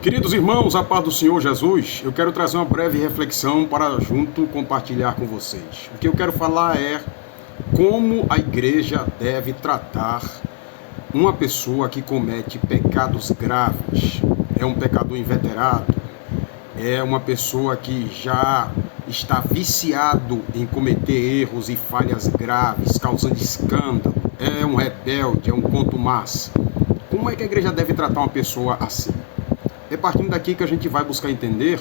Queridos irmãos, a paz do Senhor Jesus, eu quero trazer uma breve reflexão para junto compartilhar com vocês. O que eu quero falar é como a igreja deve tratar uma pessoa que comete pecados graves. É um pecador inveterado, é uma pessoa que já está viciado em cometer erros e falhas graves, causando escândalo, é um rebelde, é um contumaz. Como é que a igreja deve tratar uma pessoa assim? É partindo daqui que a gente vai buscar entender,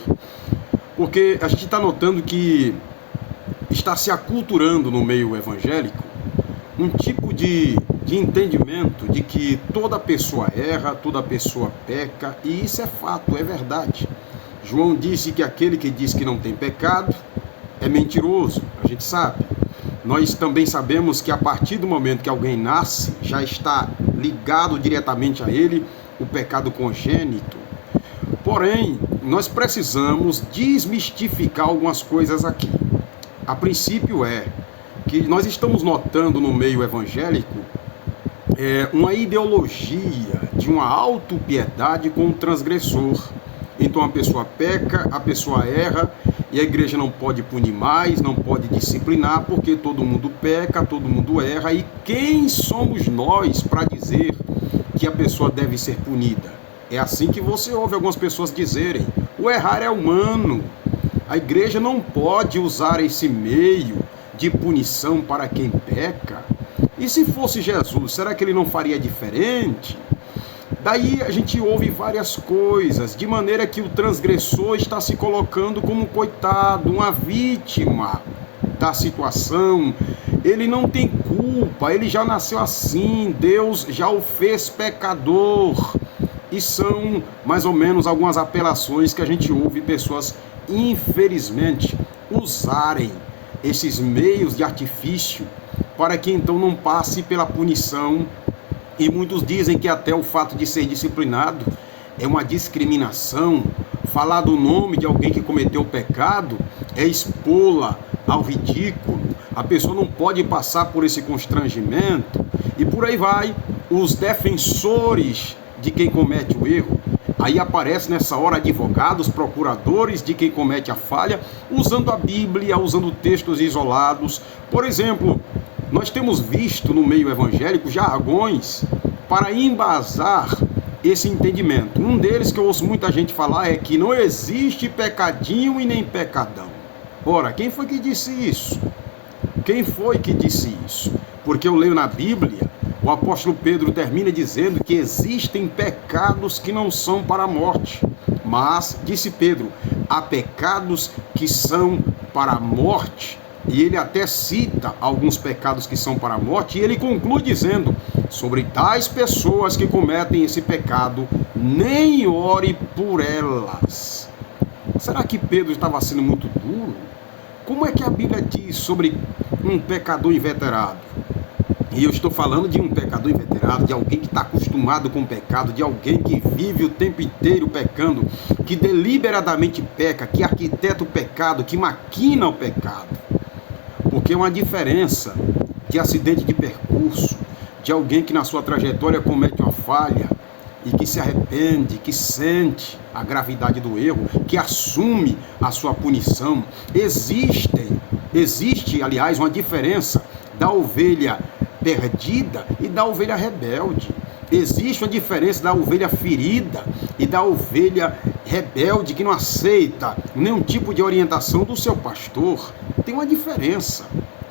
porque a gente está notando que está se aculturando no meio evangélico um tipo de entendimento de que toda pessoa erra, toda pessoa peca, e isso é fato, é verdade. João disse que aquele que diz que não tem pecado é mentiroso, a gente sabe. Nós também sabemos que a partir do momento que alguém nasce, já está ligado diretamente a ele o pecado congênito. Porém, nós precisamos desmistificar algumas coisas aqui. A princípio é que nós estamos notando no meio evangélico uma ideologia de uma autopiedade com o transgressor. Então a pessoa peca, a pessoa erra, e a igreja não pode punir mais, não pode disciplinar, porque todo mundo peca, todo mundo erra, e quem somos nós para dizer que a pessoa deve ser punida? É assim que você ouve algumas pessoas dizerem: o errar é humano, a igreja não pode usar esse meio de punição para quem peca. E se fosse Jesus, será que ele não faria diferente? Daí a gente ouve várias coisas, de maneira que o transgressor está se colocando como coitado, uma vítima da situação. Ele não tem culpa, ele já nasceu assim, Deus já o fez pecador. E são mais ou menos algumas apelações que a gente ouve pessoas, infelizmente, usarem esses meios de artifício para que então não passe pela punição. E muitos dizem que até o fato de ser disciplinado é uma discriminação. Falar do nome de alguém que cometeu o pecado é expô-la ao ridículo. A pessoa não pode passar por esse constrangimento. E por aí vai, os defensores de quem comete o erro. Aí aparece nessa hora advogados, procuradores de quem comete a falha, usando a Bíblia, usando textos isolados. Por exemplo, nós temos visto no meio evangélico jargões para embasar esse entendimento. Um deles que eu ouço muita gente falar é que não existe pecadinho e nem pecadão. Ora, quem foi que disse isso? Quem foi que disse isso? Porque eu leio na Bíblia, o apóstolo Pedro termina dizendo que existem pecados que não são para a morte. Mas, disse Pedro, há pecados que são para a morte. E ele até cita alguns pecados que são para a morte, e ele conclui dizendo: sobre tais pessoas que cometem esse pecado, nem ore por elas. Será que Pedro estava sendo muito duro? Como é que a Bíblia diz sobre um pecador inveterado? E eu estou falando de um pecador inveterado, de alguém que está acostumado com o pecado, de alguém que vive o tempo inteiro pecando, que deliberadamente peca, que arquiteta o pecado, que maquina o pecado. Porque é uma diferença de acidente de percurso, de alguém que na sua trajetória comete uma falha e que se arrepende, que sente a gravidade do erro, que assume a sua punição. Existe, aliás, uma diferença da ovelha perdida e da ovelha rebelde. Existe uma diferença da ovelha ferida e da ovelha rebelde que não aceita nenhum tipo de orientação do seu pastor. Tem uma diferença.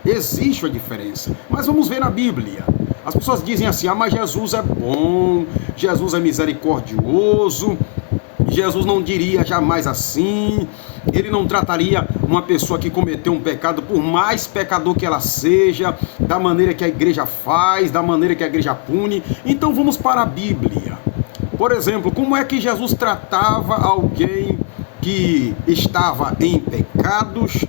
Existe uma diferença. Mas vamos ver na Bíblia. As pessoas dizem assim: ah, mas Jesus é bom, Jesus é misericordioso, Jesus não diria jamais assim, ele não trataria uma pessoa que cometeu um pecado, por mais pecador que ela seja, da maneira que a igreja faz, da maneira que a igreja pune. Então vamos para a Bíblia. Por exemplo, como é que Jesus tratava alguém que estava em pecados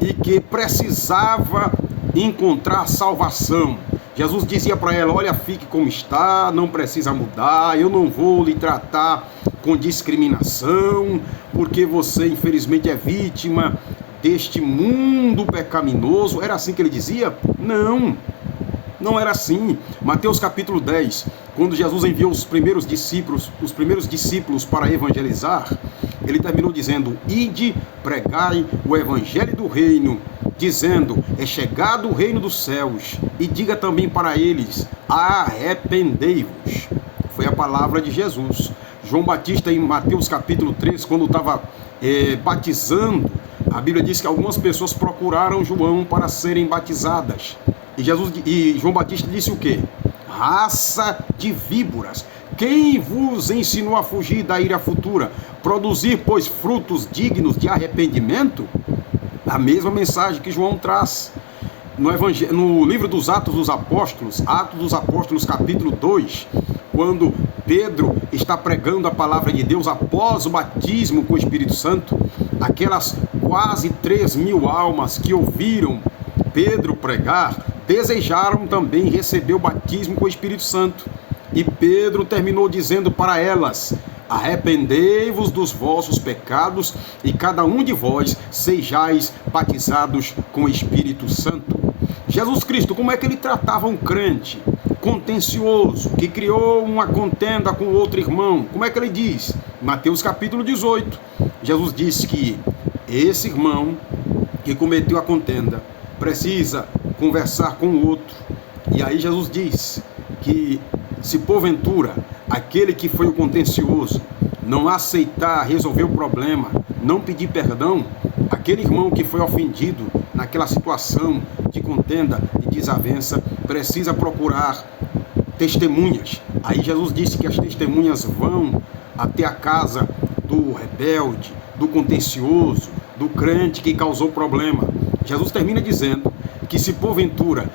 e que precisava encontrar salvação? Jesus dizia para ela: olha, fique como está, não precisa mudar, eu não vou lhe tratar com discriminação, porque você infelizmente é vítima deste mundo pecaminoso. Era assim que ele dizia? Não. Não era assim. Mateus capítulo 10, quando Jesus enviou os primeiros discípulos para evangelizar, ele terminou dizendo: ide, pregai o evangelho do reino, dizendo: é chegado o reino dos céus, e diga também para eles: arrependei-vos. Foi a palavra de Jesus. João Batista, em Mateus capítulo 3, quando estava batizando, a Bíblia diz que algumas pessoas procuraram João para serem batizadas. E João Batista disse o quê? Raça de víboras, quem vos ensinou a fugir da ira futura? Produzir, pois, frutos dignos de arrependimento? A mesma mensagem que João traz. No livro dos Atos dos Apóstolos, capítulo 2, quando Pedro está pregando a palavra de Deus após o batismo com o Espírito Santo, aquelas quase 3.000 almas que ouviram Pedro pregar, desejaram também receber o batismo com o Espírito Santo. E Pedro terminou dizendo para elas: arrependei-vos dos vossos pecados e cada um de vós sejais batizados com o Espírito Santo. Jesus Cristo, como é que ele tratava um crente contencioso, que criou uma contenda com outro irmão? Como é que ele diz? Mateus capítulo 18, Jesus disse que esse irmão que cometeu a contenda precisa conversar com o outro. E aí Jesus diz que se porventura aquele que foi o contencioso não aceitar resolver o problema, não pedir perdão, aquele irmão que foi ofendido naquela situação de contenda e desavença precisa procurar testemunhas. Aí Jesus disse que as testemunhas vão até a casa do rebelde, do contencioso, do crente que causou problema. Jesus termina dizendo que se porventura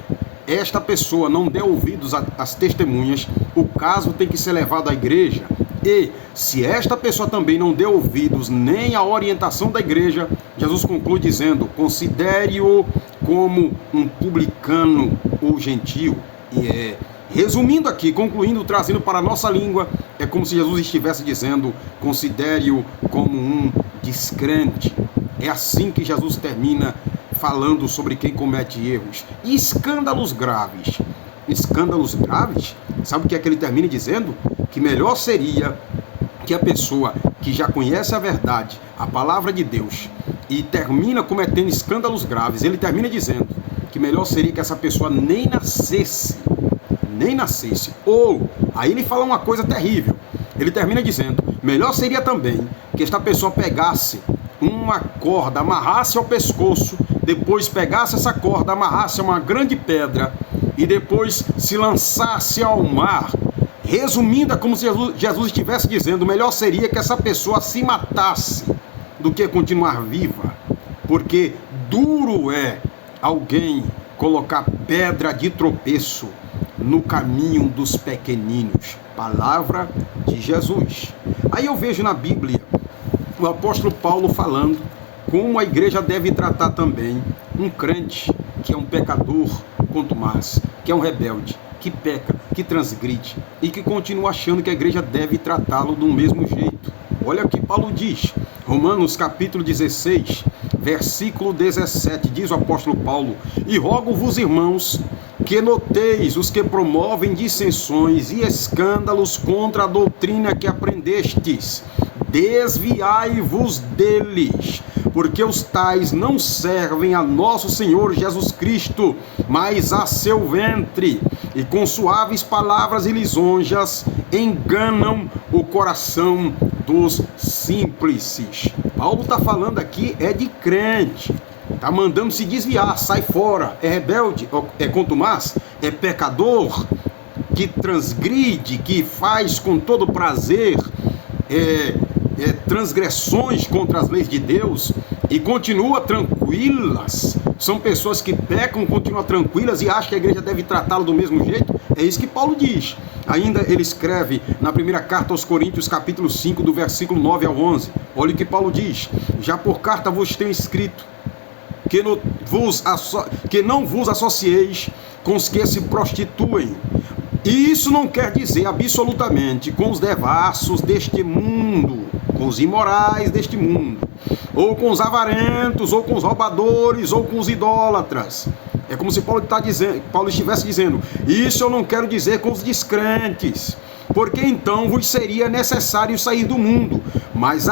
esta pessoa não der ouvidos às testemunhas, o caso tem que ser levado à igreja. E se esta pessoa também não der ouvidos nem à orientação da igreja, Jesus conclui dizendo: considere-o como um publicano ou gentio. E resumindo aqui, concluindo, trazendo para a nossa língua, é como se Jesus estivesse dizendo: considere-o como um descrente. É assim que Jesus termina falando sobre quem comete erros e escândalos graves. Escândalos graves? Sabe o que é que ele termina dizendo? Que melhor seria que a pessoa que já conhece a verdade, a palavra de Deus, e termina cometendo escândalos graves, ele termina dizendo que melhor seria que essa pessoa nem nascesse. Ou, aí ele fala uma coisa terrível, ele termina dizendo: melhor seria também que esta pessoa pegasse uma corda, amarrasse ao pescoço, depois pegasse essa corda, amarrasse a uma grande pedra e depois se lançasse ao mar. Resumindo, é como se Jesus estivesse dizendo: melhor seria que essa pessoa se matasse do que continuar viva, porque duro é alguém colocar pedra de tropeço no caminho dos pequeninos. Palavra de Jesus. Aí eu vejo na Bíblia o apóstolo Paulo falando como a igreja deve tratar também um crente que é um pecador contumaz, que é um rebelde, que peca, que transgride e que continua achando que a igreja deve tratá-lo do mesmo jeito. Olha o que Paulo diz, Romanos capítulo 16, versículo 17, diz o apóstolo Paulo: e rogo-vos, irmãos, que noteis os que promovem dissensões e escândalos contra a doutrina que aprendestes. Desviai-vos deles, porque os tais não servem a nosso Senhor Jesus Cristo, mas a seu ventre, e com suaves palavras e lisonjas enganam o coração dos simples. Paulo está falando aqui de crente, está mandando se desviar, sai fora, é rebelde, é contumaz, é pecador, que transgride, que faz com todo prazer transgressões contra as leis de Deus e continua tranquilas. São pessoas que pecam, continuam tranquilas e acham que a igreja deve tratá-lo do mesmo jeito. É isso que Paulo diz. Ainda ele escreve na primeira carta aos Coríntios, capítulo 5, do versículo 9 ao 11. Olha o que Paulo diz: já por carta vos tenho escrito que não vos associeis com os que se prostituem. E isso não quer dizer absolutamente com os devassos deste mundo, com os imorais deste mundo, ou com os avarentos, ou com os roubadores, ou com os idólatras. É como se Paulo estivesse dizendo: isso eu não quero dizer com os descrentes, porque então vos seria necessário sair do mundo. Mas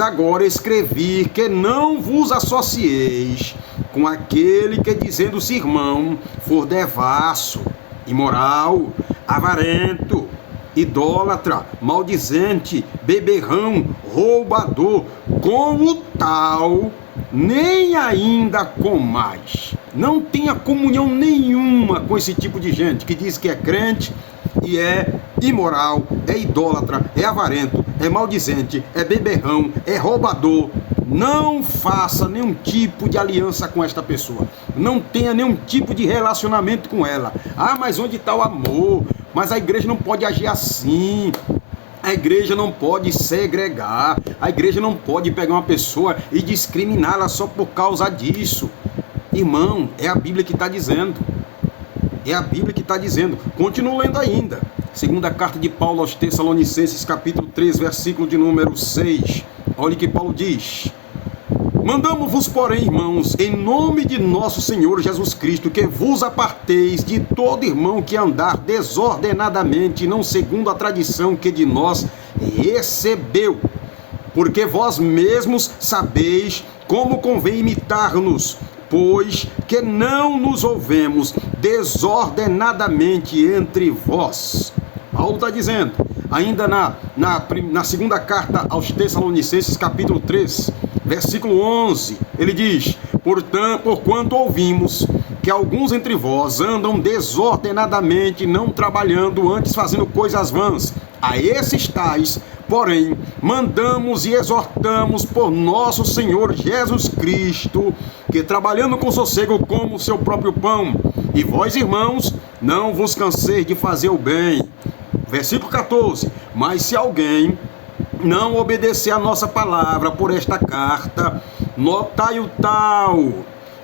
agora escrevi que não vos associeis com aquele que, dizendo-se irmão, for devasso, imoral, avarento, idólatra, maldizente, beberrão, roubador, com o tal, nem ainda com mais. Não tenha comunhão nenhuma com esse tipo de gente que diz que é crente e é imoral, é idólatra, é avarento, é maldizente, é beberrão, é roubador. Não faça nenhum tipo de aliança com esta pessoa. Não tenha nenhum tipo de relacionamento com ela. Ah, mas onde está o amor? Mas a igreja não pode agir assim. A igreja não pode segregar. A igreja não pode pegar uma pessoa e discriminá-la só por causa disso. Irmão, é a Bíblia que está dizendo. É a Bíblia que está dizendo. Continuo lendo ainda. Segunda carta de Paulo aos Tessalonicenses, capítulo 3, versículo de número 6. Olha o que Paulo diz. Mandamos-vos, porém, irmãos, em nome de nosso Senhor Jesus Cristo, que vos aparteis de todo irmão que andar desordenadamente, não segundo a tradição que de nós recebeu. Porque vós mesmos sabeis como convém imitar-nos, pois que não nos ouvemos desordenadamente entre vós. Paulo está dizendo, ainda na segunda carta aos Tessalonicenses, capítulo 3, versículo 11, ele diz: porquanto ouvimos que alguns entre vós andam desordenadamente, não trabalhando, antes fazendo coisas vãs. A esses tais, porém, mandamos e exortamos por nosso Senhor Jesus Cristo, que trabalhando com sossego como o seu próprio pão. E vós, irmãos, não vos canseis de fazer o bem. Versículo 14. Mas se alguém não obedecer a nossa palavra por esta carta, notai o tal,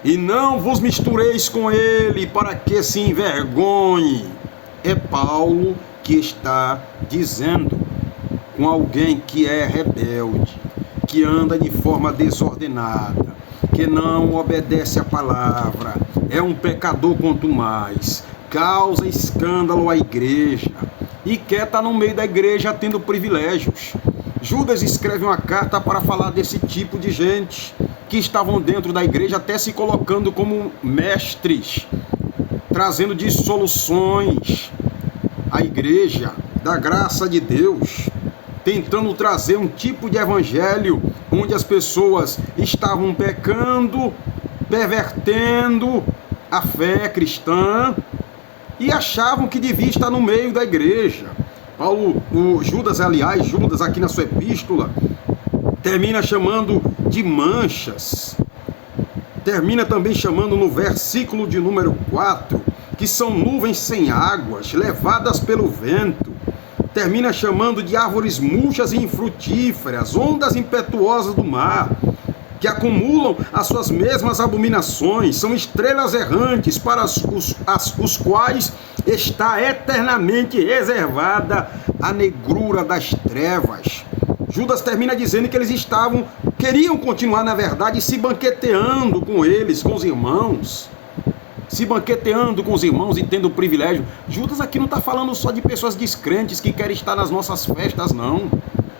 e não vos mistureis com ele, para que se envergonhe. É Paulo que está dizendo com alguém que é rebelde, que anda de forma desordenada, que não obedece a palavra, é um pecador quanto mais, causa escândalo à igreja e quer estar no meio da igreja tendo privilégios. Judas escreve uma carta para falar desse tipo de gente que estavam dentro da igreja, até se colocando como mestres, trazendo dissoluções à igreja da graça de Deus, tentando trazer um tipo de evangelho onde as pessoas estavam pecando, pervertendo a fé cristã e achavam que devia estar no meio da igreja. Judas aqui na sua epístola, termina chamando de manchas, termina também chamando no versículo de número 4, que são nuvens sem águas, levadas pelo vento, termina chamando de árvores murchas e infrutíferas, ondas impetuosas do mar, que acumulam as suas mesmas abominações, são estrelas errantes para os quais está eternamente reservada a negrura das trevas. Judas termina dizendo que eles queriam continuar, na verdade, se banqueteando com eles, com os irmãos, se banqueteando com os irmãos e tendo o privilégio. Judas aqui não está falando só de pessoas descrentes que querem estar nas nossas festas, não.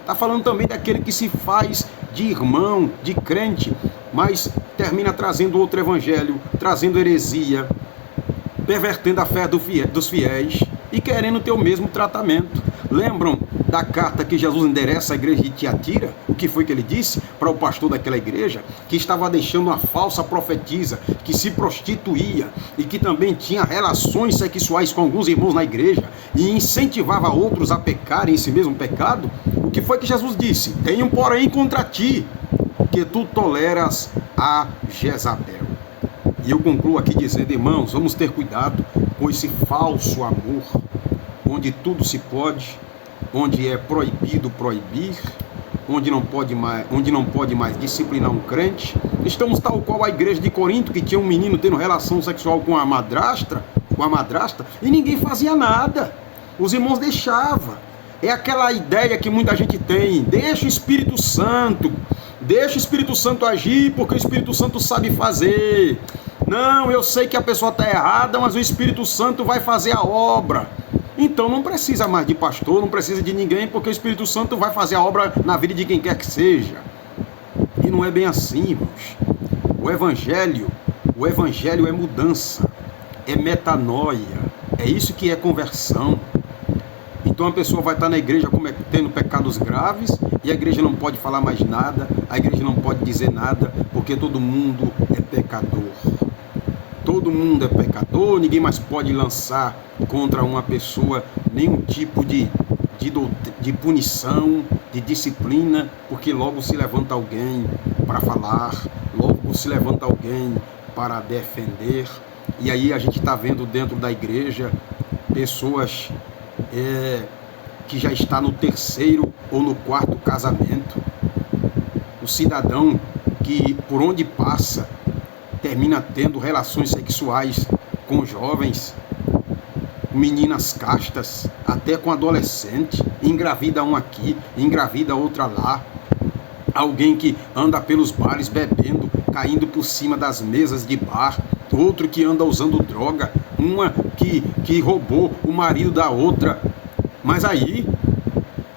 Está falando também daquele que se faz de irmão, de crente, mas termina trazendo outro evangelho, trazendo heresia, pervertendo a fé dos fiéis e querendo ter o mesmo tratamento. Lembram da carta que Jesus endereça à igreja de Tiatira? O que foi que ele disse para o pastor daquela igreja? Que estava deixando uma falsa profetisa, que se prostituía e que também tinha relações sexuais com alguns irmãos na igreja e incentivava outros a pecarem esse mesmo pecado. O que foi que Jesus disse? Tenho, porém, contra ti que tu toleras a Jezabel. E eu concluo aqui dizendo, irmãos, vamos ter cuidado com esse falso amor, onde tudo se pode, onde é proibido proibir, onde não pode mais disciplinar um crente. Estamos tal qual a igreja de Corinto, que tinha um menino tendo relação sexual com a madrasta, e ninguém fazia nada. Os irmãos deixavam. É aquela ideia que muita gente tem, deixa o Espírito Santo agir, porque o Espírito Santo sabe fazer. Não, eu sei que a pessoa está errada, mas o Espírito Santo vai fazer a obra. Então não precisa mais de pastor, não precisa de ninguém, porque o Espírito Santo vai fazer a obra na vida de quem quer que seja. E não é bem assim, irmãos. O Evangelho é mudança, é metanoia, é isso que é conversão. Então a pessoa vai estar na igreja cometendo pecados graves e a igreja não pode falar mais nada, a igreja não pode dizer nada, porque todo mundo é pecador. Todo mundo é pecador, ninguém mais pode lançar contra uma pessoa nenhum tipo de punição, de disciplina, porque logo se levanta alguém para falar, logo se levanta alguém para defender. E aí a gente está vendo dentro da igreja pessoas que já está no terceiro ou no quarto casamento. O cidadão que por onde passa termina tendo relações sexuais com jovens, meninas castas, até com adolescente, engravida um aqui, engravida outra lá. Alguém que anda pelos bares bebendo, caindo por cima das mesas de bar, outro que anda usando droga, uma que roubou o marido da outra. Mas aí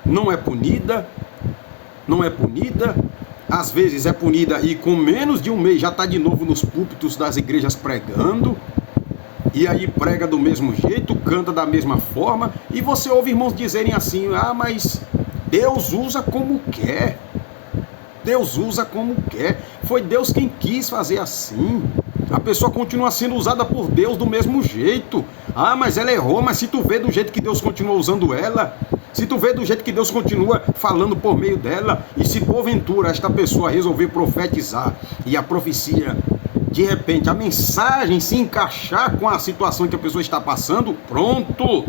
não é punida, às vezes é punida e com menos de um mês já está de novo nos púlpitos das igrejas pregando, e aí prega do mesmo jeito, canta da mesma forma, e você ouve irmãos dizerem assim, mas Deus usa como quer. Deus usa como quer. Foi Deus quem quis fazer assim. A pessoa continua sendo usada por Deus do mesmo jeito. Mas ela errou, mas se tu vê do jeito que Deus continua usando ela, se tu vê do jeito que Deus continua falando por meio dela, e se porventura esta pessoa resolver profetizar e a profecia, de repente a mensagem se encaixar com a situação que a pessoa está passando, pronto,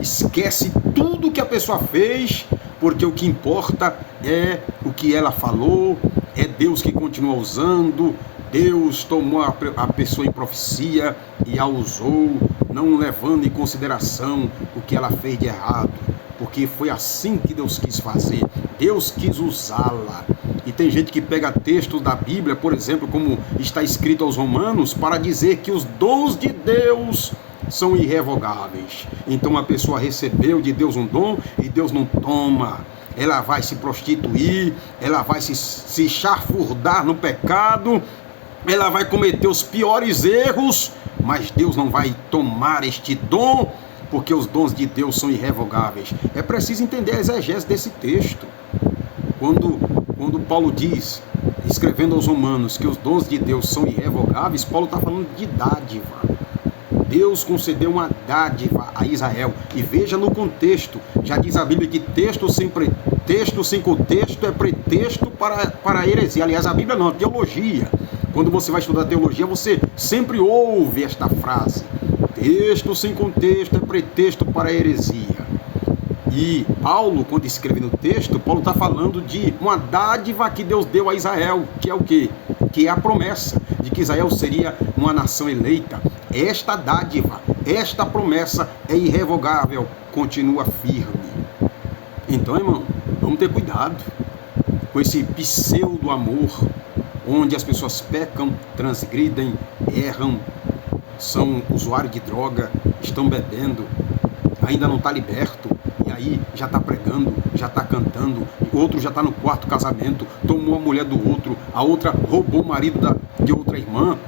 esquece tudo que a pessoa fez, porque o que importa é o que ela falou, é Deus que continua usando. Deus tomou a pessoa em profecia e a usou, não levando em consideração o que ela fez de errado, porque foi assim que Deus quis fazer. Deus quis usá-la. E tem gente que pega textos da Bíblia, por exemplo, como está escrito aos Romanos, para dizer que os dons de Deus são irrevogáveis. Então a pessoa recebeu de Deus um dom e Deus não toma. Ela vai se prostituir, ela vai se chafurdar no pecado, ela vai cometer os piores erros, mas Deus não vai tomar este dom, porque os dons de Deus são irrevogáveis. É preciso entender a exegese desse texto. Quando Paulo diz, escrevendo aos Romanos, que os dons de Deus são irrevogáveis, Paulo está falando de dádiva. Deus concedeu uma dádiva a Israel. E veja no contexto, já diz a Bíblia que texto sem contexto é pretexto para a heresia. Aliás, a Bíblia não, a teologia. Quando você vai estudar teologia, você sempre ouve esta frase. Texto sem contexto é pretexto para a heresia. E Paulo, quando escreve no texto, Paulo está falando de uma dádiva que Deus deu a Israel, que é o quê? Que é a promessa de que Israel seria uma nação eleita. Esta dádiva, esta promessa é irrevogável, continua firme. Então, irmão, vamos ter cuidado com esse pseudo amor, onde as pessoas pecam, transgridem, erram, são usuários de droga, estão bebendo, ainda não está liberto, e aí já está pregando, já está cantando, outro já está no quarto casamento, tomou a mulher do outro, a outra roubou o marido de outra irmã.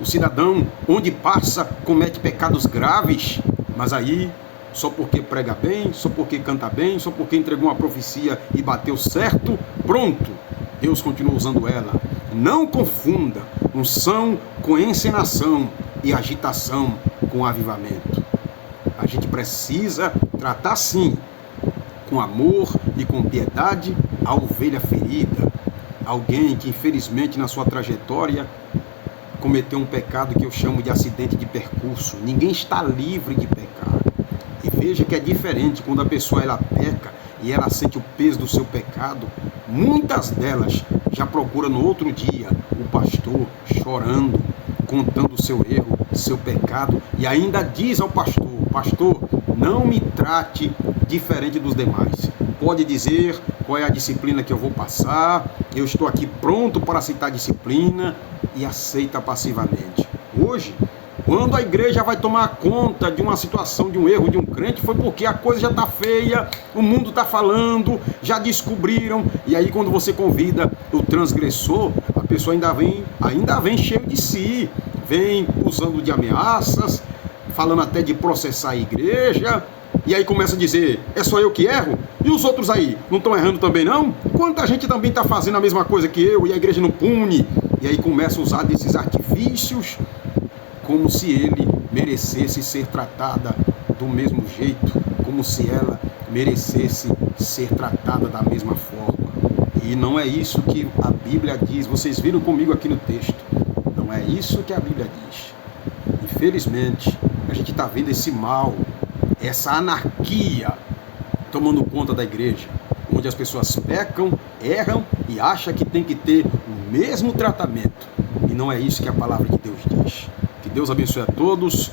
O cidadão, onde passa, comete pecados graves, mas aí, só porque prega bem, só porque canta bem, só porque entregou uma profecia e bateu certo, pronto, Deus continua usando ela. Não confunda unção com encenação e agitação com avivamento. A gente precisa tratar sim, com amor e com piedade, a ovelha ferida. Alguém que infelizmente na sua trajetória cometeu um pecado que eu chamo de acidente de percurso. Ninguém está livre de pecar. E veja que é diferente quando a pessoa ela peca e ela sente o peso do seu pecado. Muitas delas já procuram no outro dia o pastor chorando, contando o seu erro, seu pecado, e ainda diz ao pastor: pastor, não me trate diferente dos demais. Pode dizer qual é a disciplina que eu vou passar, eu estou aqui pronto para aceitar a disciplina, e aceita passivamente. Hoje, quando a igreja vai tomar conta de uma situação, de um erro de um crente, foi porque a coisa já está feia, o mundo está falando, já descobriram, e aí quando você convida o transgressor, a pessoa ainda vem cheio de si, vem usando de ameaças, falando até de processar a igreja, e aí começa a dizer, é só eu que erro? E os outros aí, não estão errando também não? Quanta gente também está fazendo a mesma coisa que eu, e a igreja não pune, e aí começa a usar desses artifícios, como se ele merecesse ser tratada do mesmo jeito, como se ela merecesse ser tratada da mesma forma. E não é isso que a Bíblia diz, vocês viram comigo aqui no texto, não é isso que a Bíblia diz. Infelizmente, a gente está vendo esse mal, essa anarquia tomando conta da igreja, onde as pessoas pecam, erram e acham que tem que ter o mesmo tratamento. E não é isso que a palavra de Deus diz. Que Deus abençoe a todos,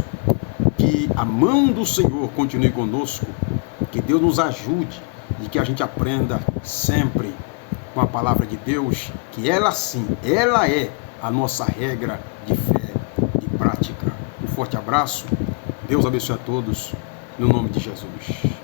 que a mão do Senhor continue conosco, que Deus nos ajude e que a gente aprenda sempre com a palavra de Deus, que ela sim, ela é a nossa regra de fé, de prática. Um forte abraço, Deus abençoe a todos, no nome de Jesus.